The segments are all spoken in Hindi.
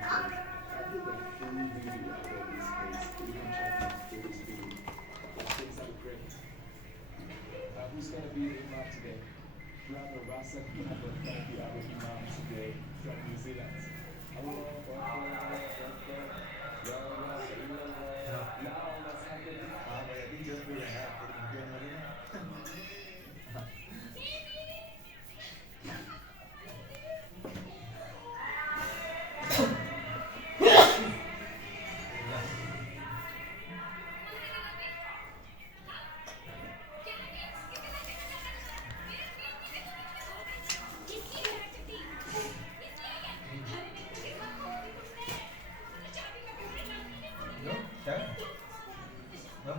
I did a full video about this place. You can check my footage feed. Things are great. Who's gonna be the imam today? Brother Rasa Campbell gonna be our imam today from New Zealand. Allah Akbar, Allah Akbar, La ilaha illallah. Now let's have the हाँ भाई अभी जस्ट भी है तेरी घंटी आने वाली ना नो क्या नो हाँ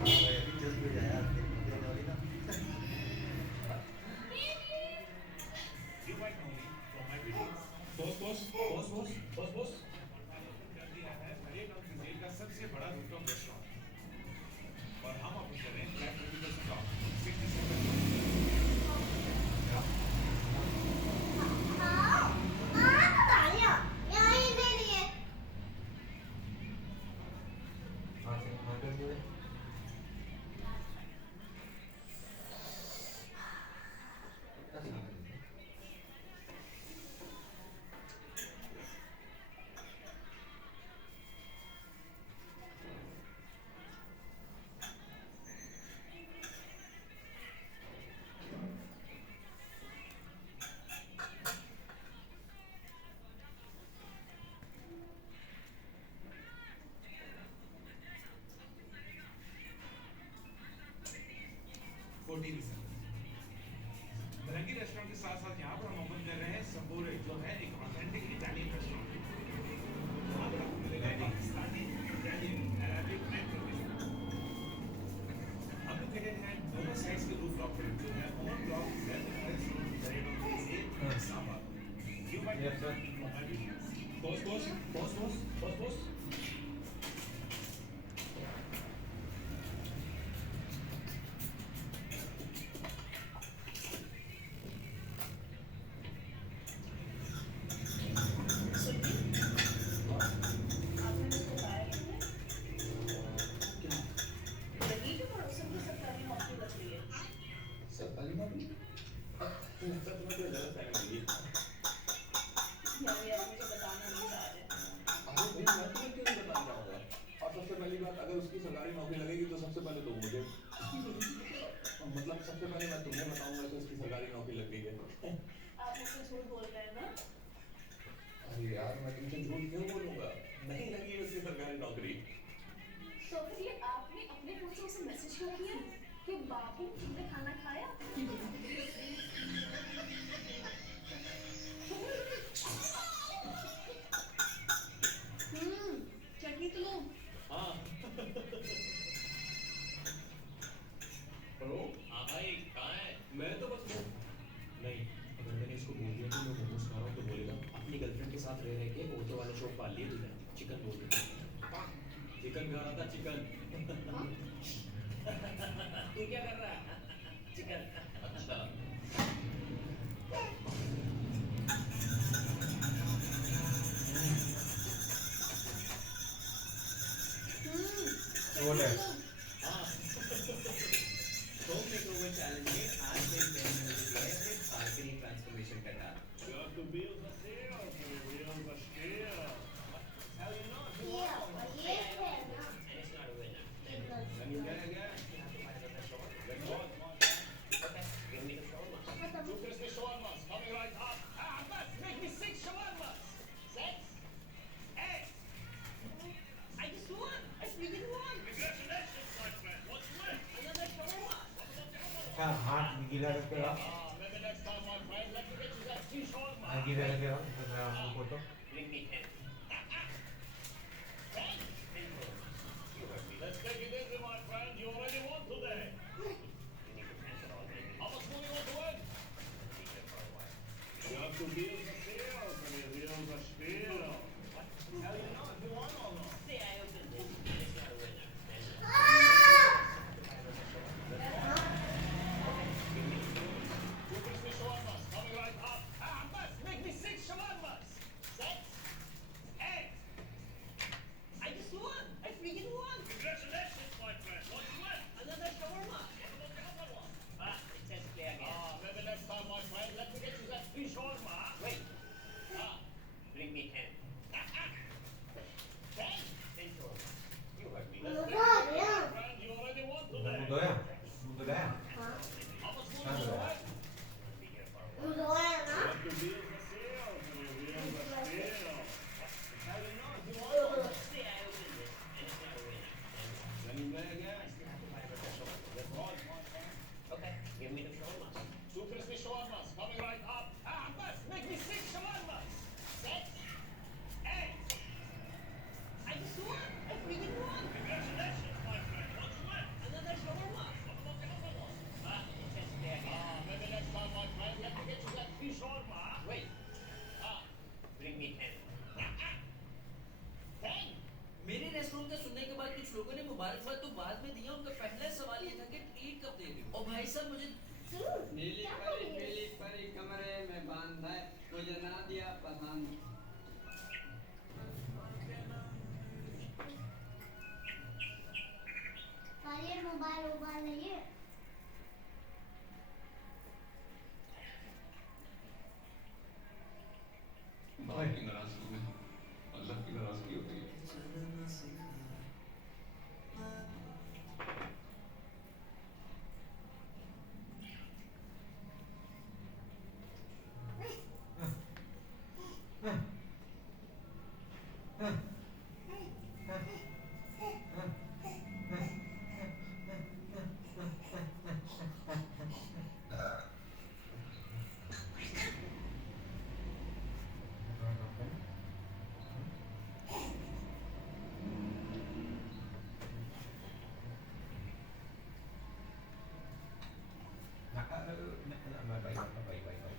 भाई अभी जस्ट भी है यार तेरी घंटी आने वाली ना You might know me from my videos. Boss कर दिया है हरेक ऑक्सीजन का सबसे बड़ा रूफटॉप रेस्टोरेंट और हम अपनी करें फ्लैट 20% ऑफ 67 हाँ से हाँ कर दिया कितना सीन है फोर्टी रंगी रेस्टोरेंट के साथ साथ यहाँ पर हम ओपन कर रहे हैं सबूरे जो है एक ऑथेंटिक इटालियन रेस्टोरेंट यहाँ पर आपको मिलेगा Pakistani Italian Arabic and Turkish हम लोकेटेड हैं दोनों साइड्स के रूफटॉप पर जो है on block Islamabad you might Yes, sir. Boss सरकारी नौकरी सच में तो गलत फैमिली है अरे भाई मैं तुम्हें क्यों नहीं बताना चाहूंगा और सबसे पहली बात अगर उसकी सरकारी नौकरी लगेगी तो सबसे पहले तो मुझे मतलब सबसे पहले मैं तुम्हें बताऊंगा कि उसकी सरकारी नौकरी लग गई है अरे यार मैं तुमसे झूठ क्यों बोलूंगा नहीं लगी है उसकी सरकारी नौकरी बाबू तुमने खाना खाया? चटनी तो लो। हाँ हेलो हाँ भाई कहाँ है? मैं तो बस नहीं अगर मैंने इसको बोल दिया कि मैं मोमोज खा रहा हूँ तो बोलेगा अपनी गर्लफ्रेंड के साथ रह रह के ऑटो वाले शॉप पाल लिए तूने चिकन बोल दिया चिकन खा रहा था चिकन तू क्या कर रहा है चिकन अच्छा वो ले हाँ होम मेकओवर चैलेंज में आज मैं ट्रेन में दिया है फिर बालकनी ट्रांसफॉर्मेशन का task Got the wheels are there, the wheels are there. How you know? It's not a winner. Let me get again. Let's go. Okay, give me the shawarma. Two crispy shawarmas coming right up. Let's make me 6 shawarmas. 6? 8? I just won! I freaking won! Congratulations, my friend. What's left? Another shawarma! अच्छा हाथ गीला करके रख Maybe next time, my friend, let me get you that 3 shawarmas. गीला करके रख फिर मैं आपको photo Bring me 10. 10? You heard me. Let's take it easy, my friend. You already won today. You need to ओ भाई साहब मुझे नीली क्या परी बोली है? पीली परी कमरे में बांध है, मुझे ना दिया पसंद। ये मोबाइल मोबाइल नहीं है। बाप की नाराजगी में अल्लाह की नाराजगी होती है। चलना सिखा Baik, baik, baik, baik.